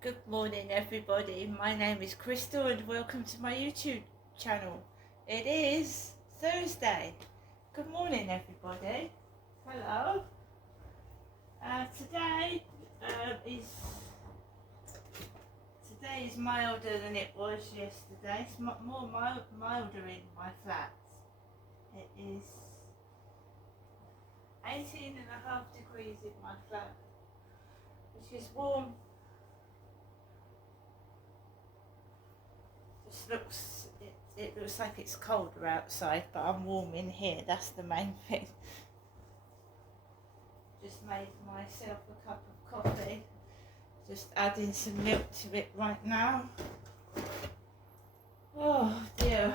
Good morning, everybody. My name is Crystal, and welcome to my YouTube channel. It is Thursday. Good morning, everybody. Hello. Today is milder than it was yesterday. It's more milder in my flat. It is 18.5 degrees in my flat, which is warm. It looks like it's colder outside, but I'm warm in here. That's the main thing. Just made myself a cup of coffee. Just adding some milk to it right now. Oh dear.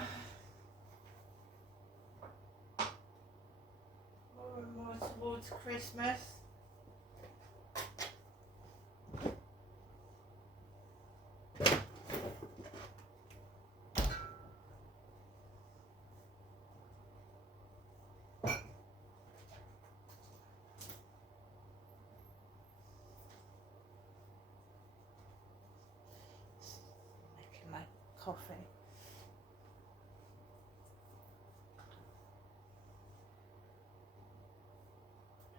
More and more towards Christmas. Making my coffee.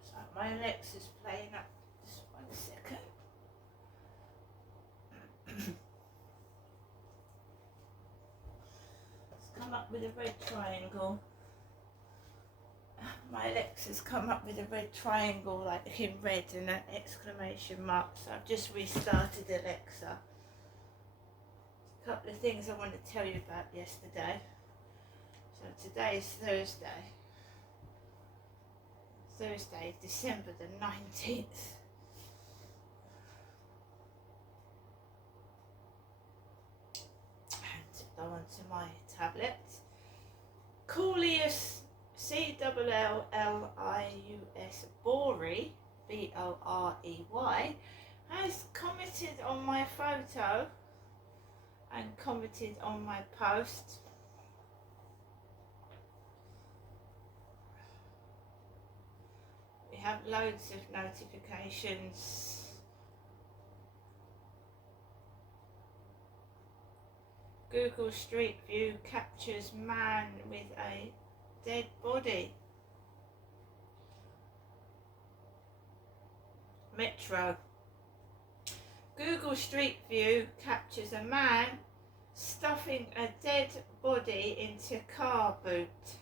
So my Alexa's playing up. Just 1 second. It's come up with a red triangle. My Alexa's come up with a red triangle, like in red and an exclamation mark. So I've just restarted Alexa. A couple of things I want to tell you about yesterday. So today is Thursday, December the 19th. And go on to my tablet. Corlius, Clllius Borey, Borey, has commented on my photo and commented on my post. We have loads of notifications. Google Street View captures man with a dead body. Metro. Google Street View captures a man stuffing a dead body into car boot.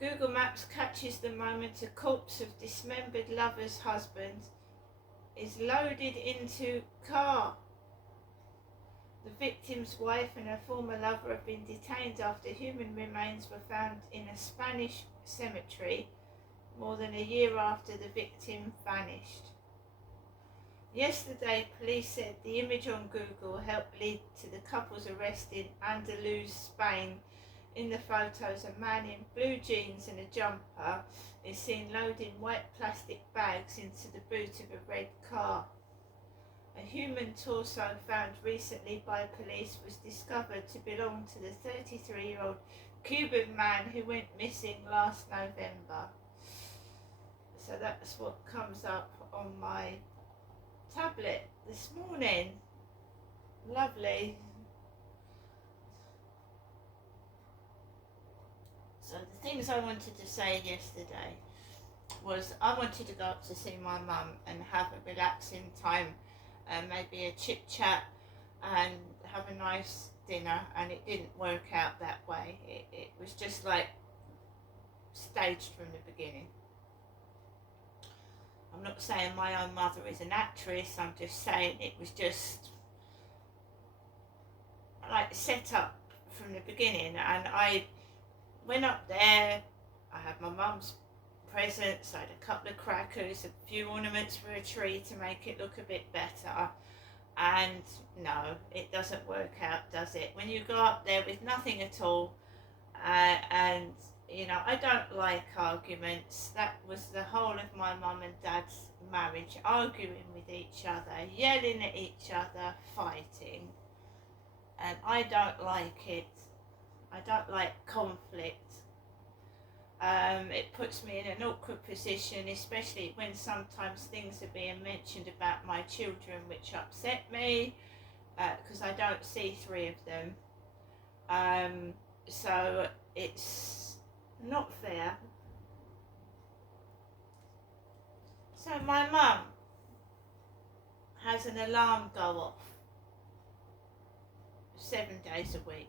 Google Maps catches the moment a corpse of dismembered lover's husband is loaded into car. The victim's wife and her former lover have been detained after human remains were found in a Spanish cemetery more than a year after the victim vanished. Yesterday, police said the image on Google helped lead to the couple's arrest in Andalus, Spain. In the photos, a man in blue jeans and a jumper is seen loading white plastic bags into the boot of a red car. A human torso found recently by police was discovered to belong to the 33-year-old Cuban man who went missing last November. So that's what comes up on my tablet this morning. Lovely. So the things I wanted to say yesterday was I wanted to go up to see my mum and have a relaxing time, and maybe a chit chat and have a nice dinner, and it didn't work out that way. It was just like staged from the beginning. I'm not saying my own mother is an actress, I'm just saying it was just like set up from the beginning. And I went up there, I had my mum's presents, I had a couple of crackers, a few ornaments for a tree to make it look a bit better. And no, it doesn't work out, does it? When you go up there with nothing at all, and you know, I don't like arguments. That was the whole of my mum and dad's marriage, arguing with each other, yelling at each other, fighting. And I don't like it. I don't like conflict. It puts me in an awkward position, especially when sometimes things are being mentioned about my children which upset me, because I don't see three of them. So it's not fair. So my mum has an alarm go off 7 days a week.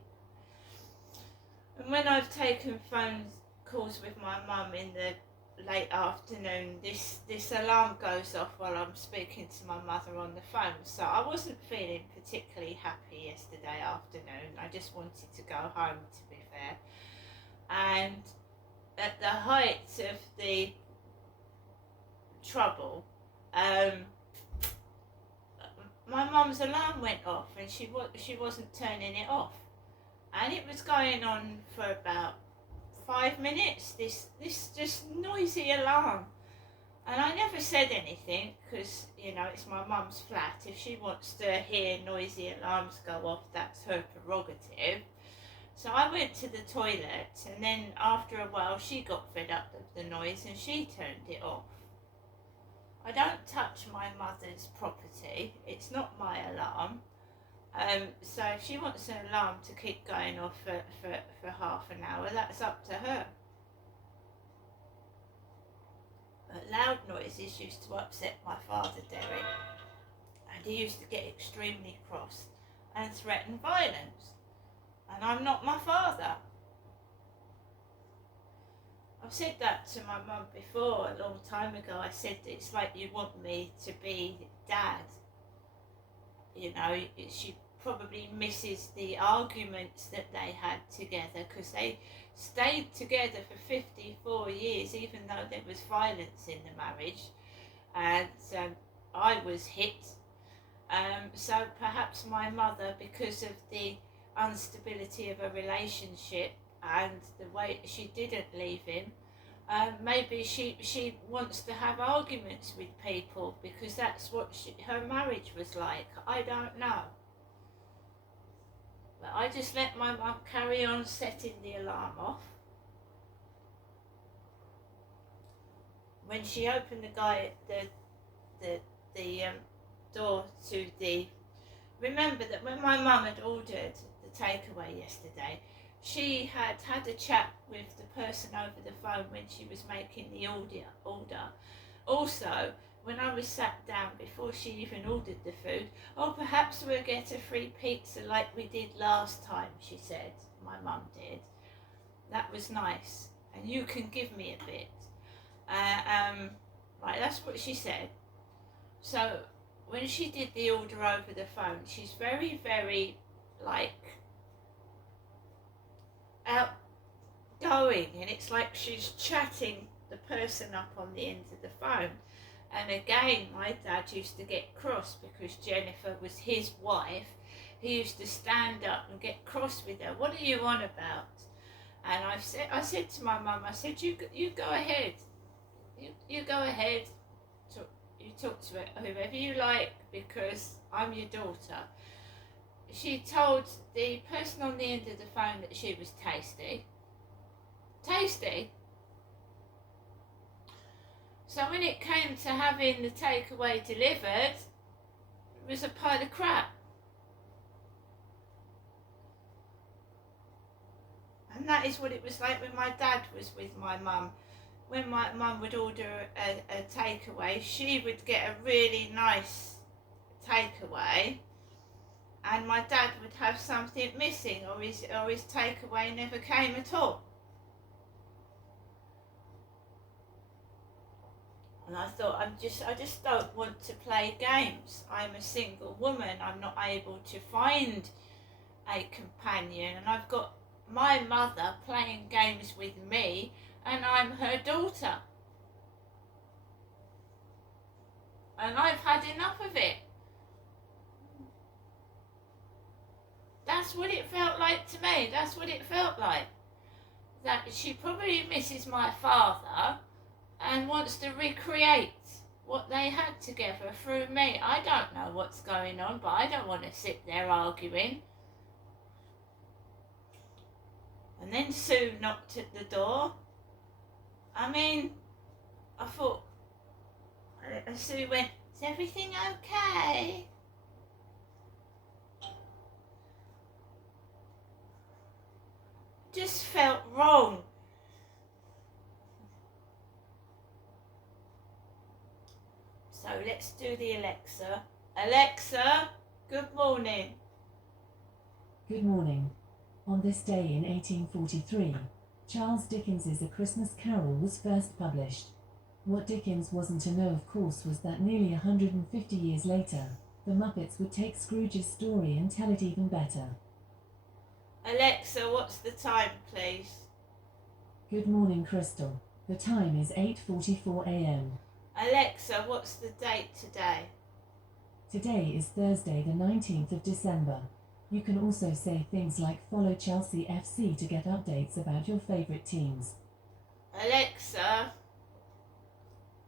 And when I've taken phone calls with my mum in the late afternoon, this alarm goes off while I'm speaking to my mother on the phone. So I wasn't feeling particularly happy yesterday afternoon. I just wanted to go home, to be fair. And at the height of the trouble, my mum's alarm went off and she wasn't turning it off. And it was going on for about 5 minutes, this just noisy alarm. And I never said anything because, it's my mum's flat. If she wants to hear noisy alarms go off, that's her prerogative. So I went to the toilet, and then after a while she got fed up with the noise and she turned it off. I don't touch my mother's property. It's not my alarm. So if she wants an alarm to keep going off for half an hour, that's up to her. But loud noises used to upset my father, Derek, and he used to get extremely cross and threaten violence. And I'm not my father. I've said that to my mum before, a long time ago. I said that it's like you want me to be dad. She probably misses the arguments that they had together, because they stayed together for 54 years, even though there was violence in the marriage, and I was hit. So perhaps my mother, because of the instability of a relationship and the way she didn't leave him, maybe she wants to have arguments with people because that's what her marriage was like. I don't know. But I just let my mum carry on setting the alarm off. When she opened the door to the... Remember that when my mum had ordered the takeaway yesterday, she had had a chat with the person over the phone when she was making the order. Also, when I was sat down before she even ordered the food, perhaps we'll get a free pizza like we did last time, she said. My mum did. That was nice. And you can give me a bit. Right, that's what she said. So, when she did the order over the phone, she's very, very, outgoing. And it's like she's chatting the person up on the end of the phone. And again, my dad used to get cross because Jennifer was his wife. He used to stand up and get cross with her. What are you on about? And I said to my mum, I said, you go ahead. You go ahead. You talk to whoever you like because I'm your daughter. She told the person on the end of the phone that she was tasty. Tasty? So when it came to having the takeaway delivered, it was a pile of crap. And that is what it was like when my dad was with my mum. When my mum would order a takeaway, she would get a really nice takeaway, and my dad would have something missing, or his takeaway never came at all. And I thought, I just don't want to play games. I'm a single woman. I'm not able to find a companion, and I've got my mother playing games with me, and I'm her daughter. And I've had enough of it. That's what it felt like to me. That's what it felt like. That she probably misses my father and wants to recreate what they had together through me. I don't know what's going on, but I don't want to sit there arguing. And then Sue knocked at the door, I mean, I thought, Sue went, is everything okay? Just felt wrong. So let's do the Alexa. Alexa, good morning. Good morning. On this day in 1843, Charles Dickens's A Christmas Carol was first published. What Dickens wasn't to know, of course, was that nearly 150 years later, the Muppets would take Scrooge's story and tell it even better. Alexa, what's the time, please? Good morning, Crystal. The time is 8:44 a.m. Alexa, what's the date today? Today is Thursday, the 19th of December. You can also say things like follow Chelsea FC to get updates about your favourite teams. Alexa,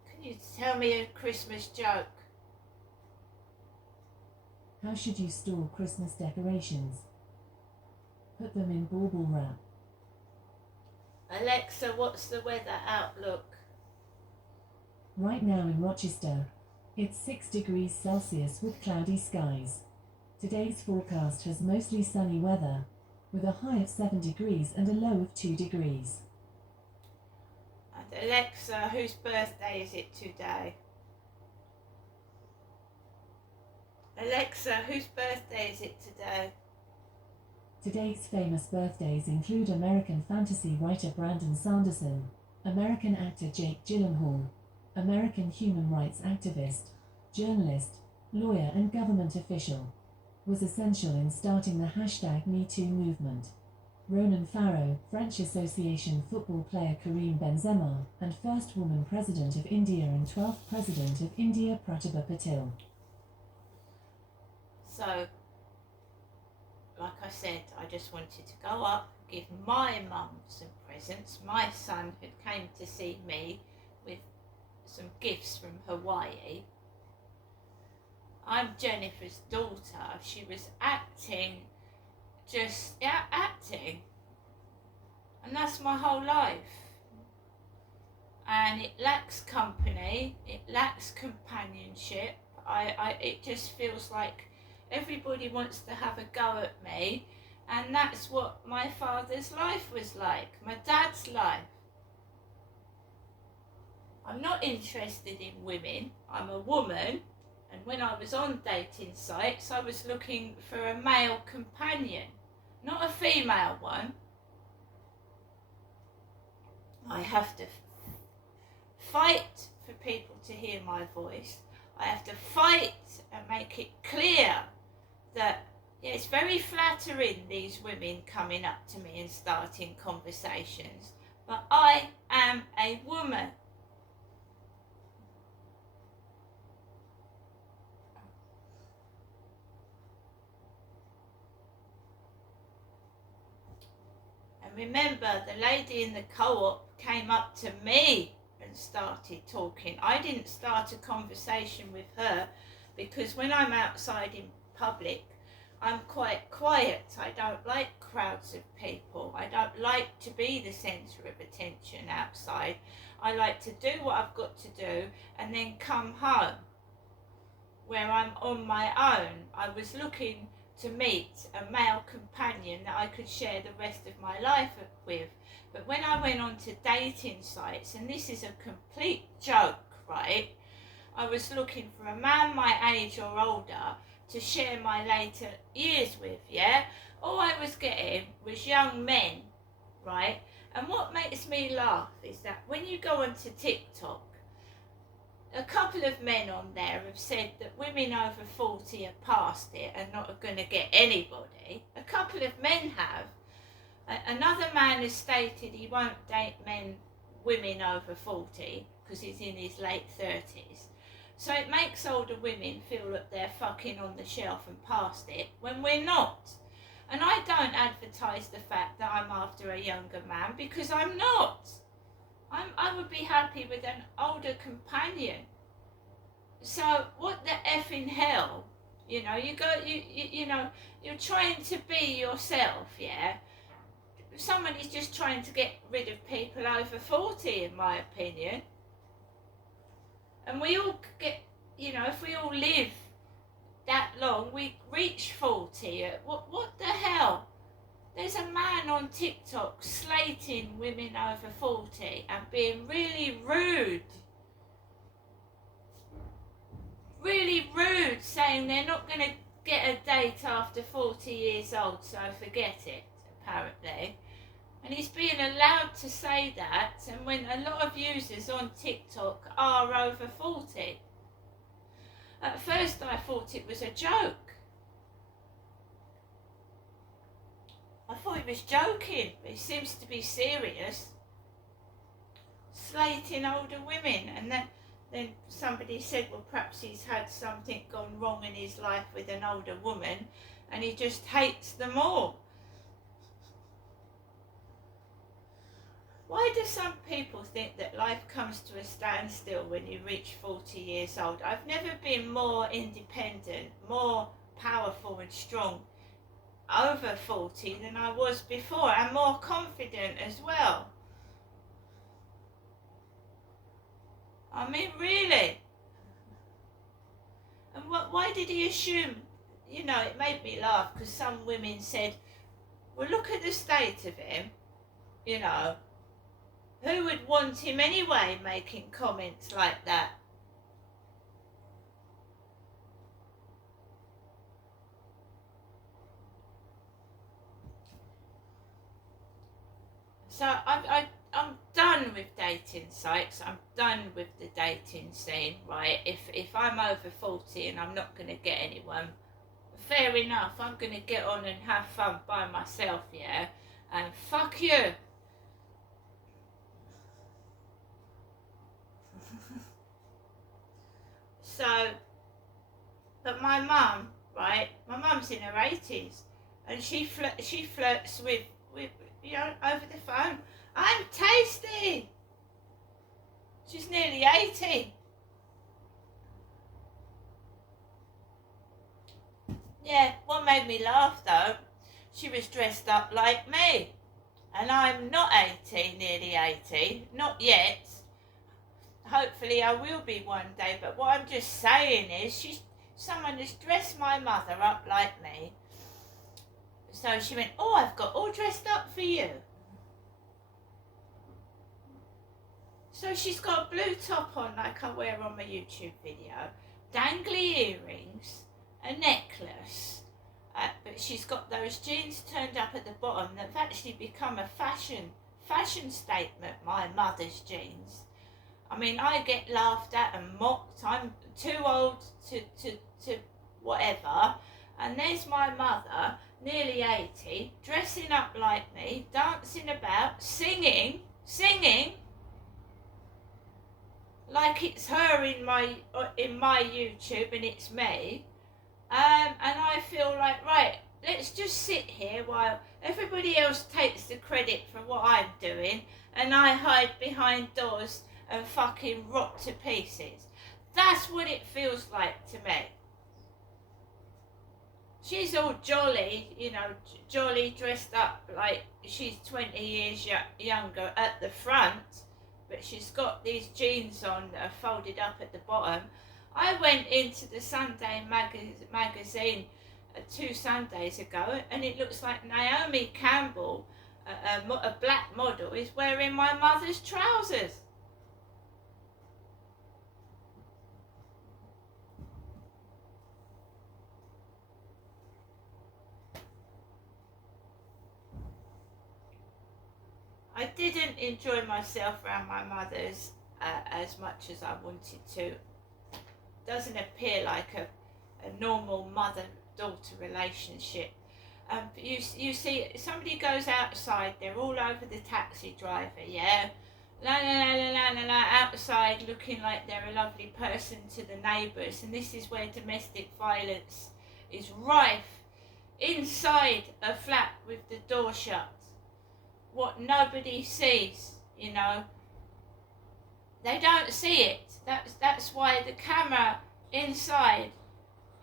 can you tell me a Christmas joke? How should you store Christmas decorations? Put them in bauble wrap. Alexa, what's the weather outlook? Right now in Rochester, it's 6 degrees Celsius with cloudy skies. Today's forecast has mostly sunny weather, with a high of 7 degrees and a low of 2 degrees. And Alexa, whose birthday is it today? Alexa, whose birthday is it today? Today's famous birthdays include American fantasy writer Brandon Sanderson, American actor Jake Gyllenhaal, American human rights activist, journalist, lawyer and government official. Was essential in starting the hashtag #MeToo movement. Ronan Farrow, French Association football player Karim Benzema, and first woman president of India and 12th president of India Pratibha Patil. So, like I said, I just wanted to go up, give my mum some presents. My son had came to see me with some gifts from Hawaii. I'm Jennifer's daughter. She was acting, acting. And that's my whole life. And it lacks company, it lacks companionship. It just feels like everybody wants to have a go at me, and that's what my father's life was like, my dad's life. I'm not interested in women, I'm a woman. And when I was on dating sites, I was looking for a male companion, not a female one. I have to fight for people to hear my voice. I have to fight and make it clear that it's very flattering, these women coming up to me and starting conversations, but I am a woman. Remember, the lady in the co-op came up to me and started talking. I didn't start a conversation with her because when I'm outside in public, I'm quite quiet. I don't like crowds of people. I don't like to be the centre of attention outside. I like to do what I've got to do and then come home where I'm on my own. I was looking to meet a male companion that I could share the rest of my life with. But when I went on to dating sites, and this is a complete joke, right? I was looking for a man my age or older to share my later years with, yeah? All I was getting was young men, right? And what makes me laugh is that when you go onto TikTok, a couple of men on there have said that women over 40 are past it and not going to get anybody. A couple of men have. Another man has stated he won't date women over 40 because he's in his late 30s. So it makes older women feel that they're fucking on the shelf and past it when we're not. And I don't advertise the fact that I'm after a younger man because I'm not. I would be happy with an older companion. So what the effing hell? You know, you're trying to be yourself, yeah? someone is just trying to get rid of people over 40, in my opinion. And we all get, if we all live that long, we reach 40. What the hell? There's a man on TikTok slating women over 40 and being really rude. Really rude, saying they're not going to get a date after 40 years old, so forget it, apparently. And he's being allowed to say that, and when a lot of users on TikTok are over 40. At first I thought it was a joke. I thought he was joking, but he seems to be serious. Slating older women, and then somebody said, well, perhaps he's had something gone wrong in his life with an older woman, and he just hates them all. Why do some people think that life comes to a standstill when you reach 40 years old? I've never been more independent, more powerful and strong over 40 than I was before, and more confident as well. I mean, really. And why did he assume? It made me laugh, because some women said, well, look at the state of him, who would want him anyway, making comments like that? So I'm done with dating sites. I'm done with the dating scene, right? If I'm over 40 and I'm not going to get anyone, fair enough. I'm going to get on and have fun by myself, yeah? And fuck you. So, but my mum, right? My mum's in her 80s, and she flirts with over the phone. I'm tasty. She's nearly 80. Yeah, what made me laugh though, she was dressed up like me, and I'm not 80, nearly 80, not yet. Hopefully I will be one day, but what I'm just saying is someone has dressed my mother up like me. So she went, oh, I've got all dressed up for you. So she's got a blue top on like I wear on my YouTube video, dangly earrings, a necklace, but she's got those jeans turned up at the bottom that have actually become a fashion statement, my mother's jeans. I mean, I get laughed at and mocked. I'm too old to whatever. And there's my mother, nearly 80, dressing up like me, dancing about, singing, like it's her in my YouTube and it's me. And I feel like, right, let's just sit here while everybody else takes the credit for what I'm doing, and I hide behind doors and fucking rot to pieces. That's what it feels like to me. She's all jolly, jolly, dressed up like she's 20 years younger at the front, but she's got these jeans on that are folded up at the bottom. I went into the Sunday magazine 2 Sundays ago, and it looks like Naomi Campbell, a black model, is wearing my mother's trousers. I didn't enjoy myself around my mother's as much as I wanted to. Doesn't appear like a normal mother-daughter relationship. You see, somebody goes outside, they're all over the taxi driver, yeah? Outside looking like they're a lovely person to the neighbours, and this is where domestic violence is rife. Inside a flat with the door shut. What nobody sees, they don't see it. That's why the camera inside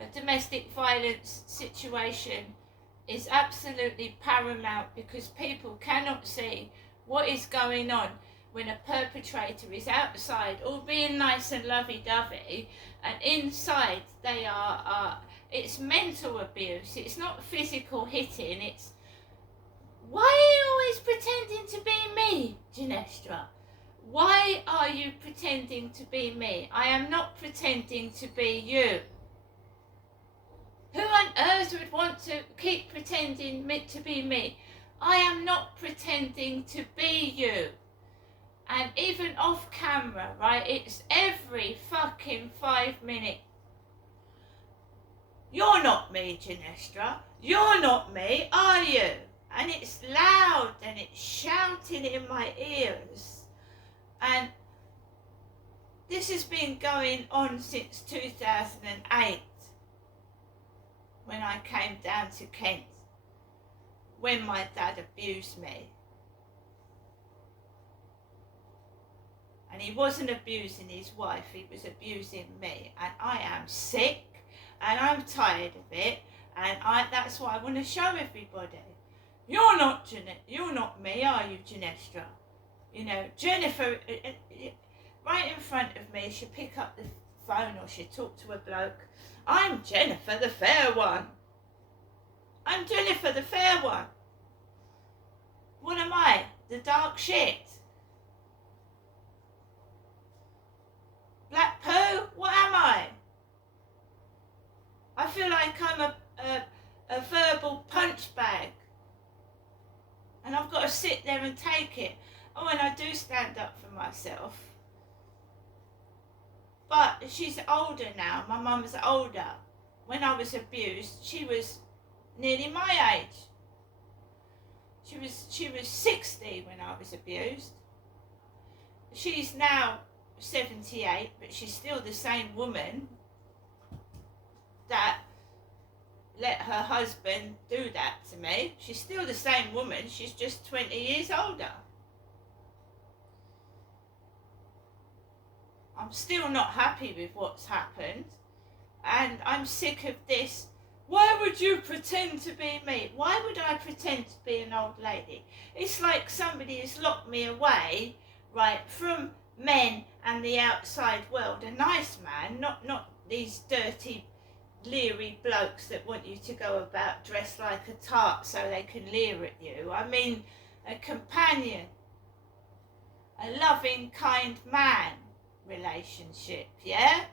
a domestic violence situation is absolutely paramount, because people cannot see what is going on when a perpetrator is outside all being nice and lovey-dovey, and inside they are it's mental abuse. It's not physical hitting. It's, why are you always pretending to be me, Genestra? Why are you pretending to be me? I am not pretending to be you. Who on earth would want to keep pretending to be me? I am not pretending to be you. And even off camera, right, it's every fucking 5 minutes. You're not me, Genestra. You're not me, are you? And it's loud and it's shouting in my ears. And this has been going on since 2008, when I came down to Kent, when my dad abused me. And he wasn't abusing his wife, he was abusing me. And I am sick, and I'm tired of it, and that's what I want to show everybody. You're not me, are you, Genestra? You know, Jennifer, right in front of me, she'll pick up the phone or she'll talk to a bloke. I'm Jennifer the fair one. I'm Jennifer the fair one. What am I? The dark shit? Black poo? What am I? I feel like I'm a verbal punch bag. And I've got to sit there and take it. Oh, and I do stand up for myself. But she's older now. My mum's older. When I was abused, she was nearly my age. She was 60 when I was abused. She's now 78, but she's still the same woman that let her husband do that to me. She's still the same woman, she's just 20 years older. I'm still not happy with what's happened, and I'm sick of this. Why would you pretend to be me? Why would I pretend to be an old lady? It's like somebody has locked me away, right, from men and the outside world. A nice man, not these dirty, leery blokes that want you to go about dressed like a tart so they can leer at you. I mean, a companion, a loving, kind man relationship, yeah?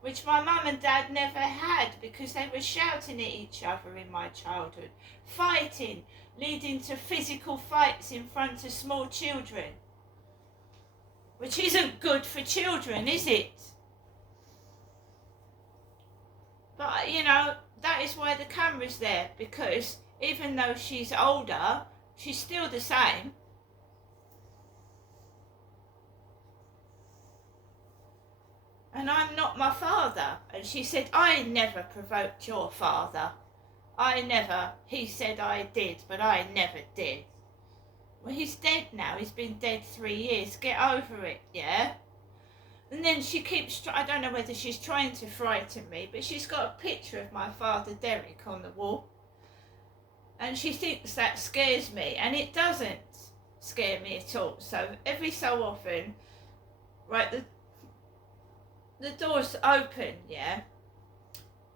Which my mum and dad never had, because they were shouting at each other in my childhood, fighting, leading to physical fights in front of small children, which isn't good for children, is it? But, you know, that is why the camera's there, because even though she's older, she's still the same. And I'm not my father. And she said, I never provoked your father. I never. He said I did, but I never did. Well, he's dead now. He's been dead 3 years. Get over it, yeah? And then she keeps, I don't know whether she's trying to frighten me, but she's got a picture of my father Derek on the wall. And she thinks that scares me, and it doesn't scare me at all. So every so often, right, the door's open, yeah?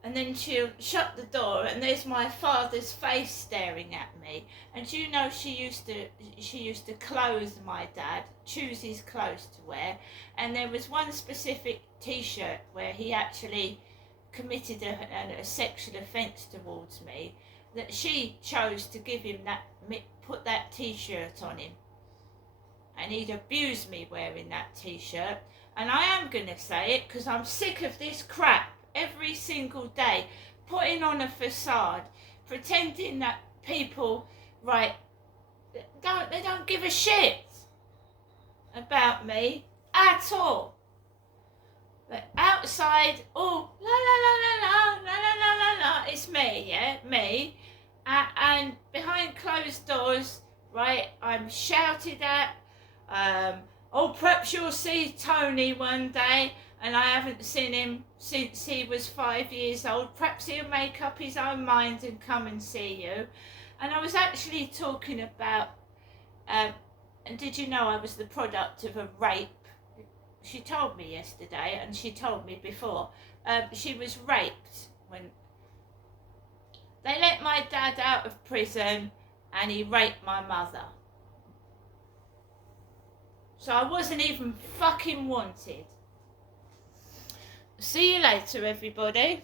And then she'll shut the door, and there's my father's face staring at me. And you know, she used to clothe my dad, choose his clothes to wear. And there was one specific T-shirt where he actually committed a sexual offence towards me, that she chose to give him that, put that T-shirt on him. And he'd abuse me wearing that T-shirt. And I am going to say it, because I'm sick of this crap. Every single day, putting on a facade, pretending that people, right, they don't give a shit about me at all. But outside, oh, la la la la la la la la la, it's me, yeah, me. And behind closed doors, right, I'm shouted at. Oh, perhaps you'll see Tony one day. and I haven't seen him since he was 5 years old. Perhaps he'll make up his own mind and come and see you. And I was actually talking about, and did you know I was the product of a rape? She told me yesterday, and she told me before. She was raped when they let my dad out of prison, and he raped my mother. So I wasn't even fucking wanted. See you later, everybody.